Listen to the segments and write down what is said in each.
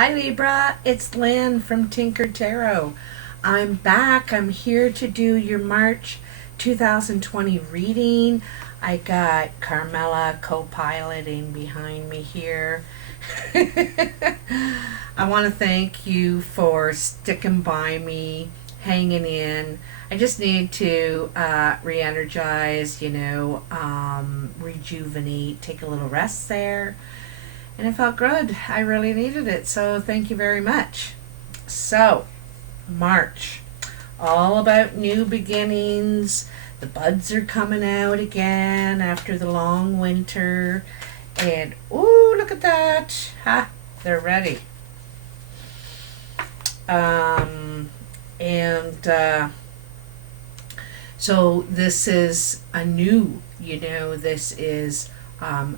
Hi Libra, it's Lynn from Tinker Tarot. I'm back. I'm here to do your March 2020 reading. I got Carmela co-piloting behind me here. I want to thank you for sticking by me, hanging in. I just need to re-energize, rejuvenate, take a little rest there. And it felt good. I really needed it. So thank you very much. So, March. All about new beginnings. The buds are coming out again after the long winter. And, ooh, look at that. Ha, they're ready. So this is a new, this is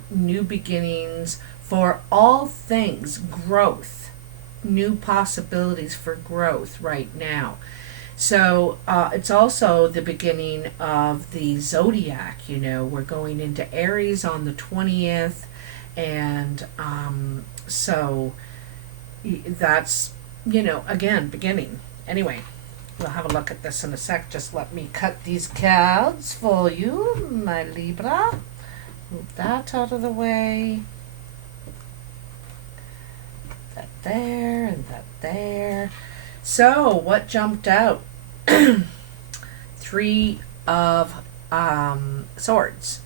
new beginnings for all things growth, new possibilities for growth right now. So it's also the beginning of the zodiac. We're going into Aries on the 20th, and so that's, again, beginning. Anyway, we'll have a look at this in a sec. Just let me cut these cards for you, my Libra. Move that out of the way. That there and that there. So, what jumped out? Three of Swords.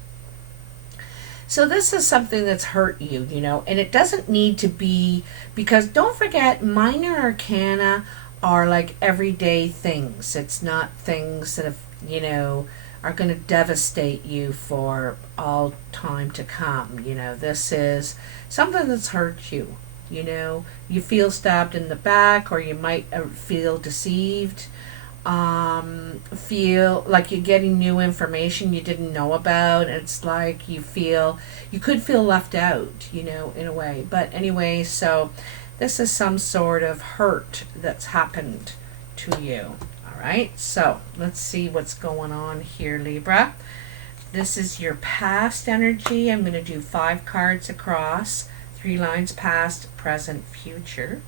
So this is something that's hurt you, and it doesn't need to be, because don't forget, minor arcana are like everyday things. It's not things that have, are going to devastate you for all time to come. This is something that's hurt you. You feel stabbed in the back, or you might feel deceived. Feel like you're getting new information you didn't know about. It's like you could feel left out, in a way. But anyway, so this is some sort of hurt that's happened to you. All right, so let's see what's going on here, Libra. This is your past energy. I'm going to do 5 cards across, 3 lines past, present, future.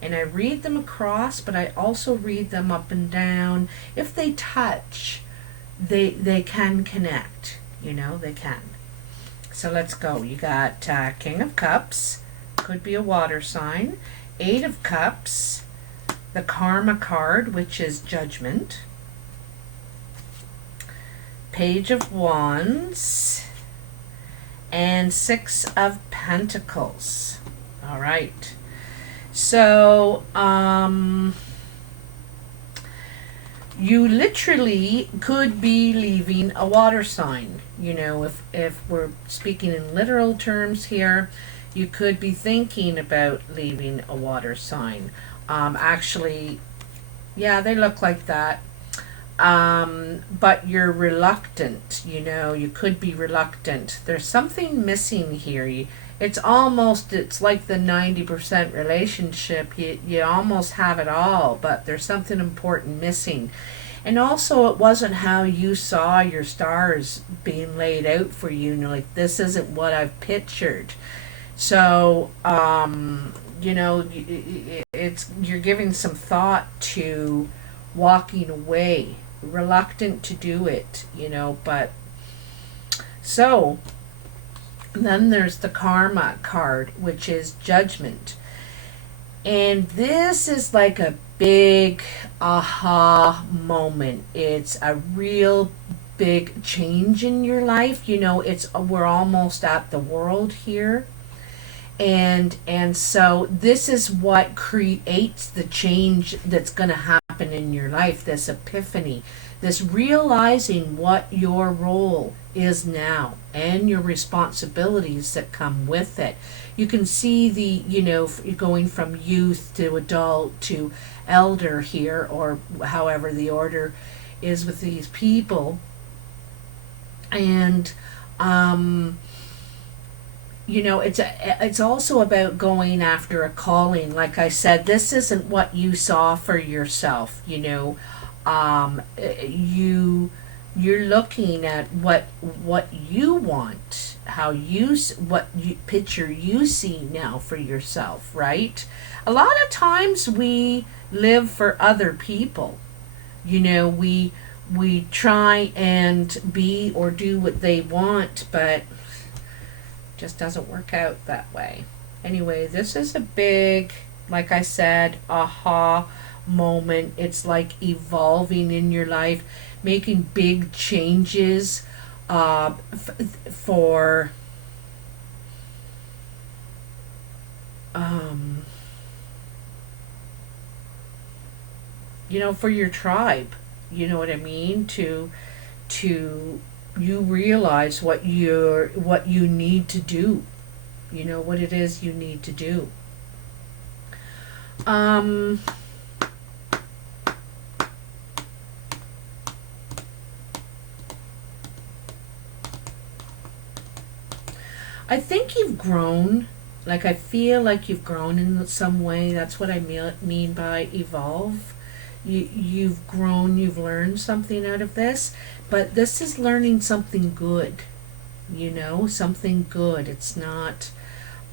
And I read them across, but I also read them up and down. If they touch, they can connect. They can. So let's go. You got King of Cups, could be a water sign. 8 of Cups, the Karma card, which is Judgment. Page of Wands, and 6 of Pentacles. All right. So, you literally could be leaving a water sign. If we're speaking in literal terms here, you could be thinking about leaving a water sign. Actually, yeah, they look like that. But you're reluctant, you could be reluctant. There's something missing here. It's like the 90% relationship. You almost have it all, but there's something important missing. And also, it wasn't how you saw your stars being laid out for you. Like, this isn't what I've pictured. So, you're giving some thought to walking away, reluctant to do it, but so then there's the Karma card, which is Judgment. And this is like a big aha moment. It's a real big change in your life. We're almost at the world here. And so this is what creates the change that's going to happen in your life, this epiphany, this realizing what your role is now and your responsibilities that come with it. You can see going from youth to adult to elder here, or however the order is with these people. And it's also about going after a calling. Like I said, this isn't what you saw for yourself. You're looking at what you want, what picture you see now for yourself, right? A lot of times we live for other people. We try and be or do what they want, but it just doesn't work out that way. Anyway, this is a big, like I said, aha moment. It's like evolving in your life, making big changes for for your tribe. You know what I mean? To you realize what you need to do. You know what it is you need to do. I think you've grown. Like, I feel like you've grown in some way. That's what I mean by evolve. You've grown, you've learned something out of this, but this is learning something good. Something good. It's not,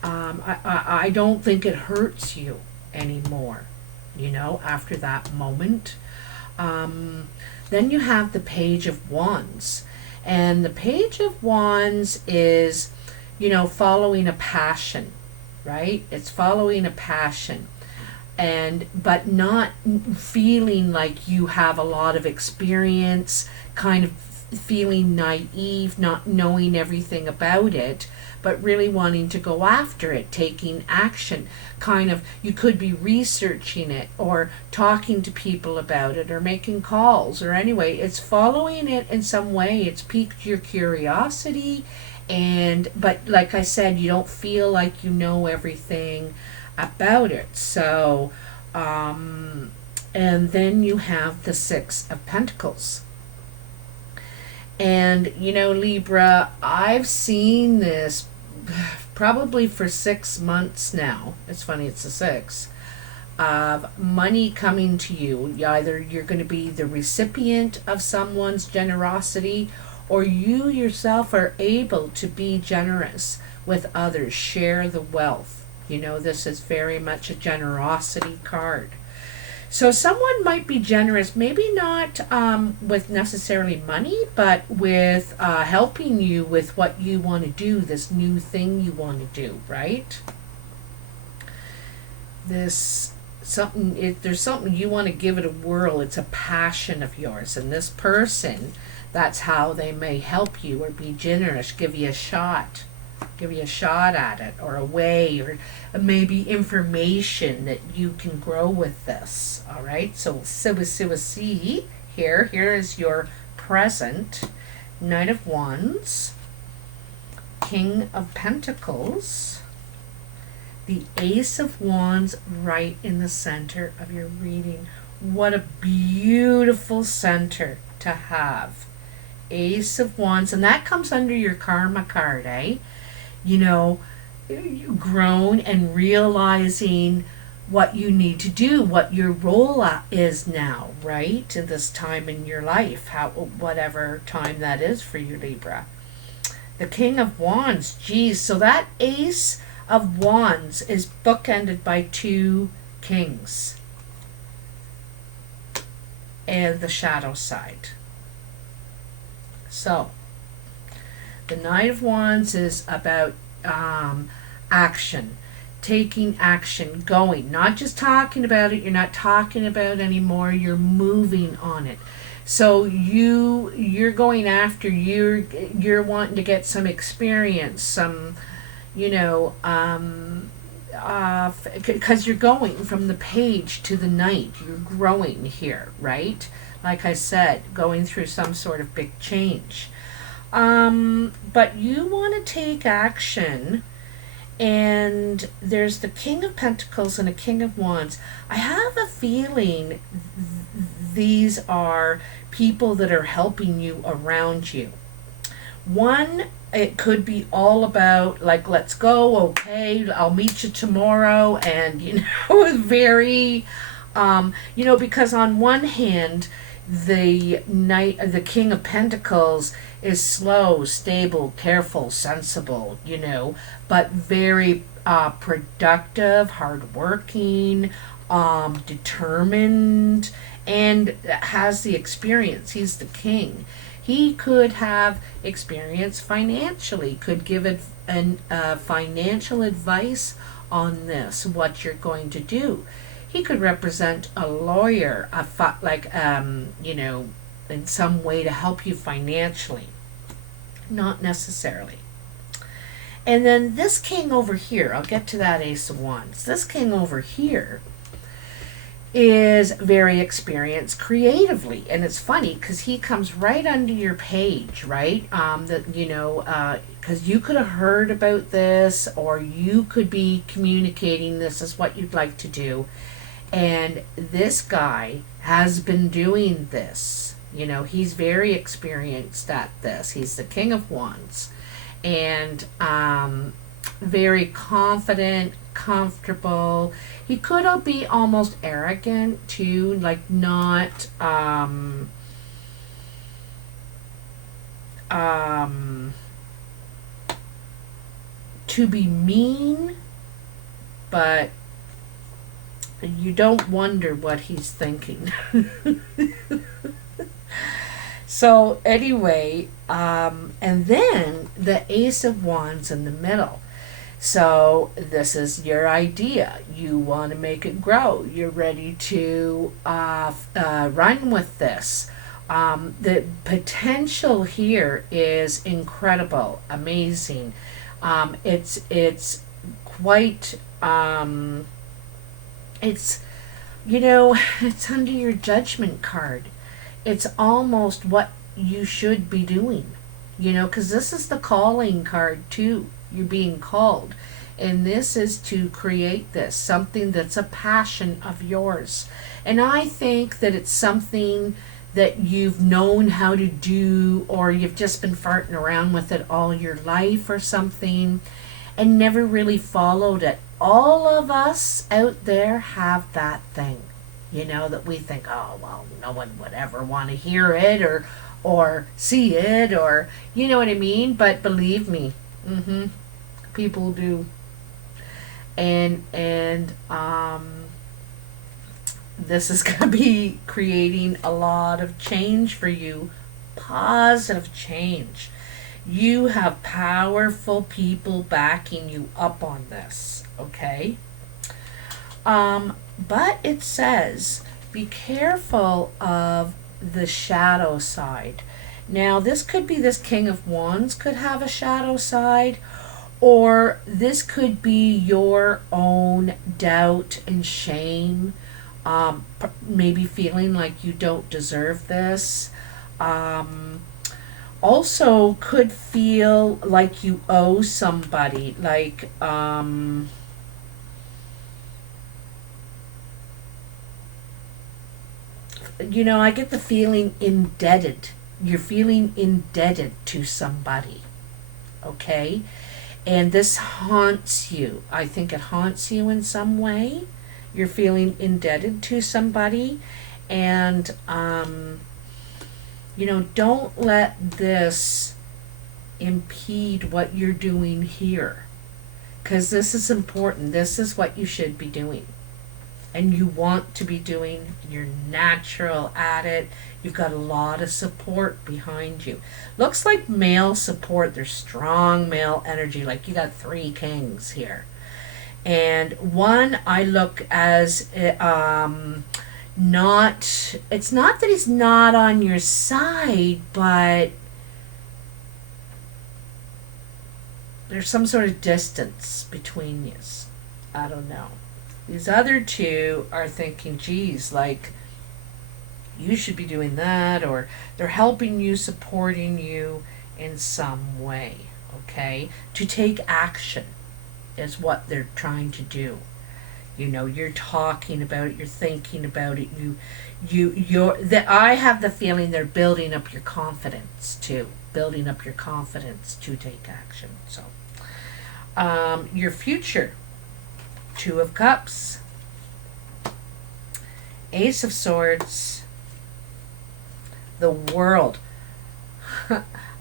I don't think it hurts you anymore, after that moment. Then you have the Page of Wands. And the Page of Wands is, following a passion, right? It's following a passion. But not feeling like you have a lot of experience, kind of feeling naive, not knowing everything about it, but really wanting to go after it, taking action. Kind of, you could be researching it or talking to people about it or making calls, or anyway, it's following it in some way. It's piqued your curiosity, but like I said, you don't feel like you know everything about it. So and then you have the Six of Pentacles. And Libra, I've seen this probably for 6 months now. It's funny, it's the 6 of money coming to you. Either you're going to be the recipient of someone's generosity, or you yourself are able to be generous with others, share the wealth. This is very much a generosity card. So someone might be generous, maybe not with necessarily money, but with helping you with what you want to do, this new thing you want to do, right? There's something you want to give it a whirl. It's a passion of yours, and this person, that's how they may help you or be generous, give you a shot at it, or a way, or maybe information that you can grow with this. All right, so see here is your present. Knight of Wands, King of Pentacles, the Ace of Wands right in the center of your reading. What a beautiful center to have. Ace of Wands, and that comes under your karma card, eh? Grown and realizing what you need to do, what your role is now, right? In this time in your life, whatever time that is for you, Libra. The King of Wands, geez, so that Ace of Wands is bookended by 2 kings and the shadow side. So the Knight of Wands is about action, taking action, going, not just talking about it. You're not talking about it anymore. You're moving on it. So you're going after, you're wanting to get some experience, some, because you're going from the Page to the Knight. You're growing here, right? Like I said, going through some sort of big change. But you want to take action, and there's the King of Pentacles and a King of Wands. I have a feeling these are people that are helping you around you. One, it could be all about, like, let's go, okay, I'll meet you tomorrow, and, very, because on one hand, the King of Pentacles is slow, stable, careful, sensible, but very productive, hardworking, determined, and has the experience. He's the king. He could have experience financially, could give it financial advice on this, what you're going to do. He could represent a lawyer, in some way to help you financially. Not necessarily. And then this king over here, I'll get to that Ace of Wands. This king over here is very experienced creatively, and it's funny because he comes right under your page, right? Because you could have heard about this, or you could be communicating this is what you'd like to do, and this guy has been doing this. He's very experienced at this. He's the King of Wands, and very confident, comfortable. He could be almost arrogant too, like not to be mean, but you don't wonder what he's thinking. So anyway, and then the Ace of Wands in the middle. So this is your idea. You want to make it grow. You're ready to run with this. The potential here is incredible, amazing. It's quite. It's it's under your Judgment card. It's almost what you should be doing. Because this is the calling card too. You're being called, and this is to create this, something that's a passion of yours. And I think that it's something that you've known how to do, or you've just been farting around with it all your life or something, and never really followed it. All of us out there have that thing, that we think, oh, well, no one would ever want to hear it or see it, or, you know what I mean? But believe me, people do. And this is going to be creating a lot of change for you, positive change. You have powerful people backing you up on this, okay? But it says, be careful of the shadow side. Now, this could be this King of Wands could have a shadow side, or this could be your own doubt and shame, maybe feeling like you don't deserve this. Also could feel like you owe somebody, like I get the feeling indebted. You're feeling indebted to somebody, okay? And this haunts you. I think it haunts you in some way. You're feeling indebted to somebody, and don't let this impede what you're doing here, because this is important. This is what you should be doing, and you want to be doing. You're natural at it. You've got a lot of support behind you. Looks like male support. There's strong male energy, like you got 3 kings here. And one I look as not, it's not that he's not on your side, but there's some sort of distance between you. I don't know. These other 2 are thinking, geez, like, you should be doing that, or they're helping you, supporting you in some way, okay? To take action is what they're trying to do. You're talking about it, you're thinking about it, I have the feeling they're building up your confidence too, building up your confidence to take action. So, your future, 2 of Cups, Ace of Swords, the World.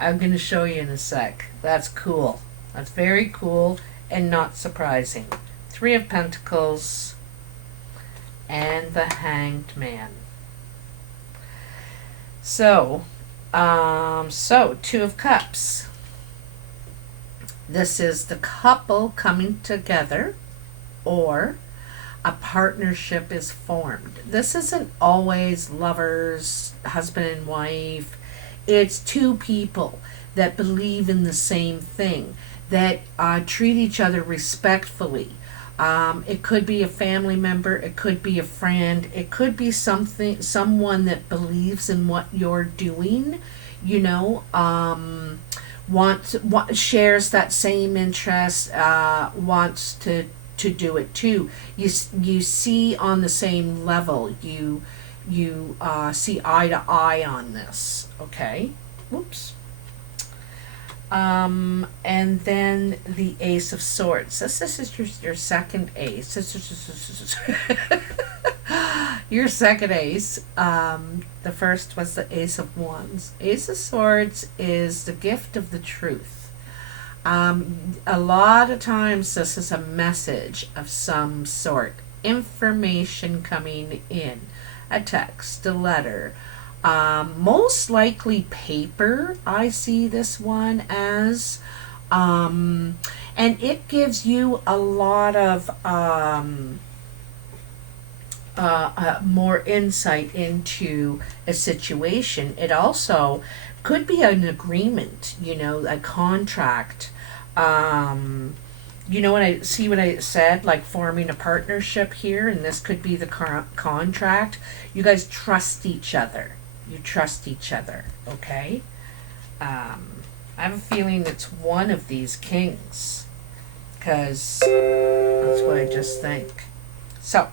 I'm going to show you in a sec. That's cool. That's very cool and not surprising. Three of Pentacles and the Hanged Man. So, Two of Cups. This is the couple coming together, or a partnership is formed. This isn't always lovers, husband and wife. It's two people that believe in the same thing, that treat each other respectfully. It could be a family member, it could be a friend, it could be someone that believes in what you're doing, you know, shares that same interest, wants to do it too. You see on the same level. You see eye to eye on this. Okay. Whoops. And then the Ace of Swords. This is your second ace. Your second ace. The first was the Ace of Wands. Ace of Swords is the gift of the truth. A lot of times this is a message of some sort. Information coming in. A text, a letter. Most likely paper, I see this one as. And it gives you a lot of more insight into a situation. It also could be an agreement, you know, a contract. You know what I said, like forming a partnership here, and this could be the contract. You guys trust each other. You trust each other, okay? I have a feeling it's one of these kings, because that's what I just think. So,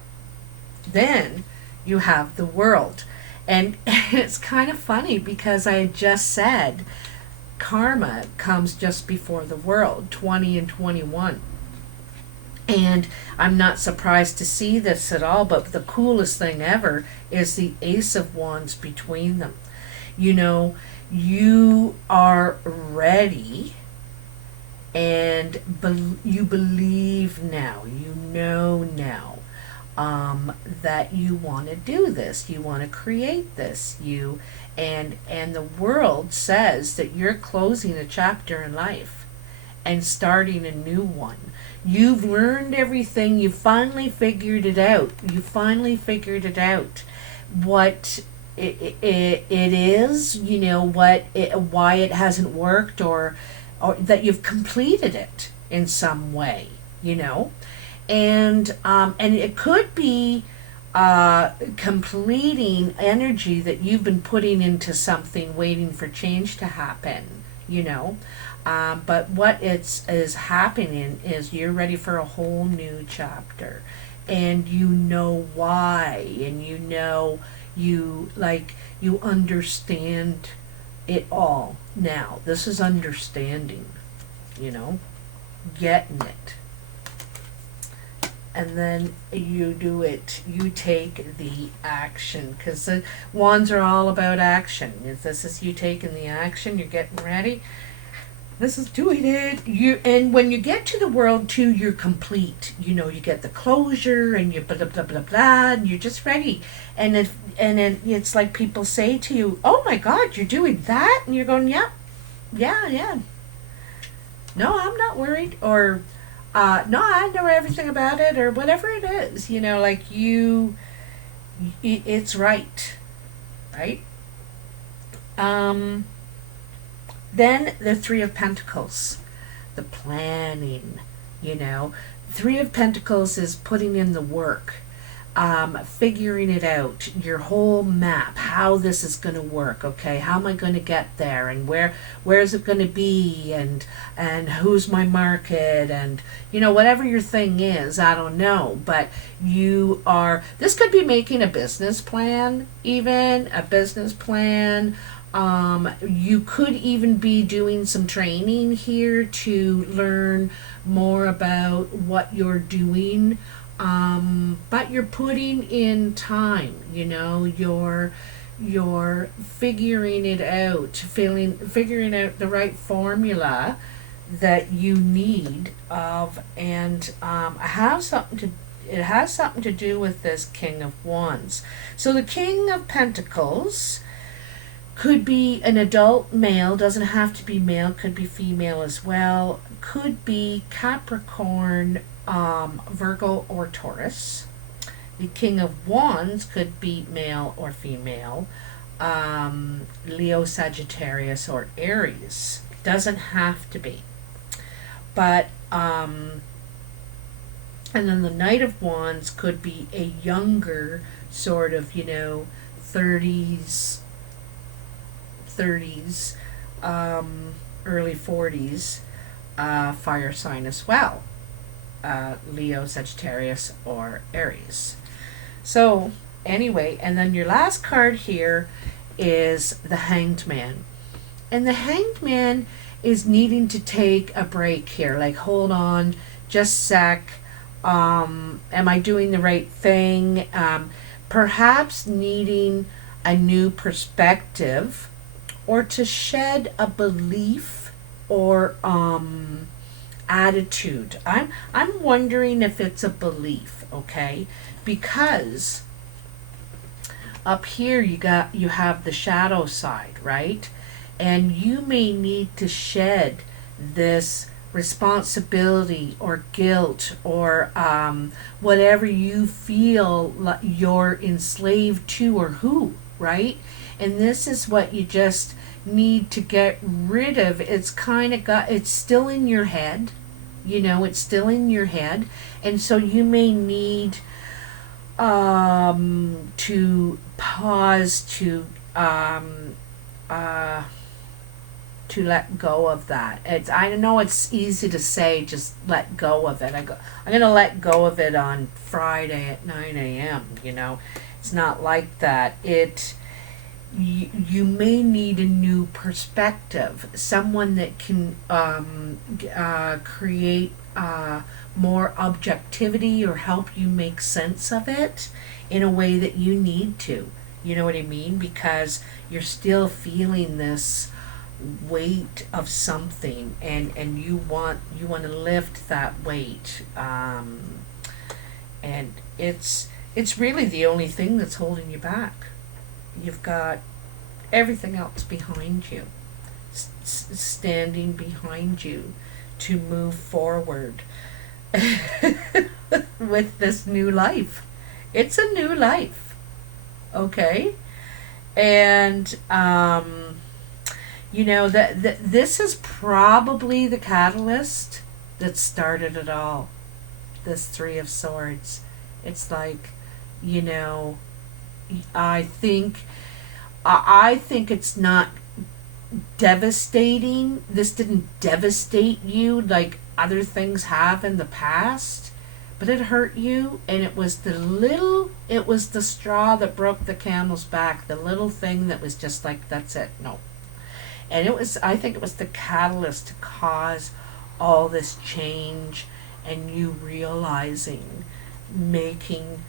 then you have the World. And it's kind of funny because I just said karma comes just before the World, 20 and 21. And I'm not surprised to see this at all, but the coolest thing ever is the Ace of Wands between them. You know, you are ready, and you believe now, you know now, that you want to do this, you want to create this, and the World says that you're closing a chapter in life and starting a new one. You've learned everything. You finally figured it out. What it is, you know, why it hasn't worked, or that you've completed it in some way, you know. And it could be completing energy that you've been putting into something, waiting for change to happen, you know. But what is happening is you're ready for a whole new chapter, and you know why, and you know you understand it all now. This is understanding, you know, getting it. And then you do it. You take the action, because the wands are all about action. If this is you taking the action, you're getting ready. This is doing it. And when you get to the World too, you're complete. You know, you get the closure, and you blah blah blah blah, and you're just ready. And then it's like people say to you, "Oh my God, you're doing that," and you're going, "Yeah. No, I'm not worried," or "No, I know everything about it," or whatever it is. You know, like it's right. Then the Three of Pentacles, the planning, you know. Three of Pentacles is putting in the work, figuring it out, your whole map, how this is going to work, okay? How am I going to get there, and where is it going to be, and who's my market, and, you know, whatever your thing is, I don't know, but this could be making a business plan, even, a business plan. You could even be doing some training here to learn more about what you're doing, but you're putting in time, you know, you're figuring it out, figuring out the right formula that you need of, and it has something to do with this King of Wands. So the King of Pentacles could be an adult male, doesn't have to be male, could be female as well, could be Capricorn, Virgo, or Taurus. The King of Wands could be male or female, Leo, Sagittarius, or Aries. Doesn't have to be. But, and then the Knight of Wands could be a younger sort of, 30s, early 40s, fire sign as well. Leo, Sagittarius, or Aries. So, anyway, and then your last card here is the Hanged Man. And the Hanged Man is needing to take a break here. Like, hold on, just sec. Am I doing the right thing? Perhaps needing a new perspective, or to shed a belief or attitude. I'm wondering if it's a belief, okay? Because up here you have the shadow side, right? And you may need to shed this responsibility or guilt or whatever you feel like you're enslaved to, or who, right? And this is what you just need to get rid of. It's still in your head, it's still in your head. And so you may need to pause to let go of that. I know it's easy to say, just let go of it. I'm going to let go of it on Friday at 9 a.m., It's not like that. You may need a new perspective, someone that can create more objectivity or help you make sense of it in a way that you need to. You know what I mean? Because you're still feeling this weight of something, and you want to lift that weight, and it's really the only thing that's holding you back. You've got everything else behind you, standing behind you to move forward with this new life. It's a new life, okay? And this is probably the catalyst that started it all. This Three of Swords. It's like, I think it's not devastating. This didn't devastate you like other things have in the past, but it hurt you, and it was the straw that broke the camel's back, the little thing that was just like, that's it, no. And I think it was the catalyst to cause all this change, and you realizing, making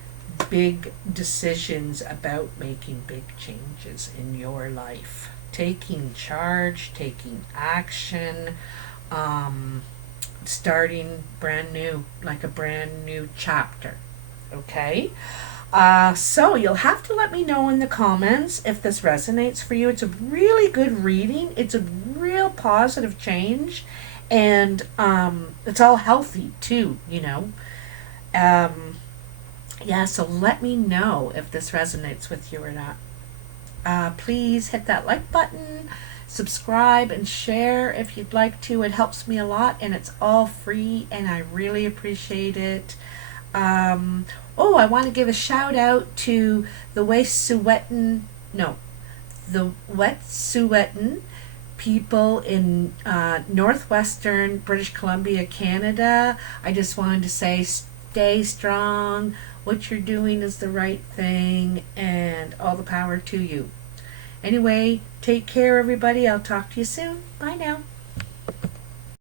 big decisions about making big changes in your life, taking charge, taking action, starting brand new, like a brand new chapter. Okay? So you'll have to let me know in the comments if this resonates for you. It's a really good reading. It's a real positive change, and it's all healthy too, so let me know if this resonates with you or not. Please hit that like button, subscribe, and share if you'd like to. It helps me a lot, and it's all free, and I really appreciate it. I want to give a shout out to the Wet'suwet'en people in northwestern British Columbia, Canada. I just wanted to say, stay strong. What you're doing is the right thing, and all the power to you. Anyway, take care, everybody. I'll talk to you soon. Bye now.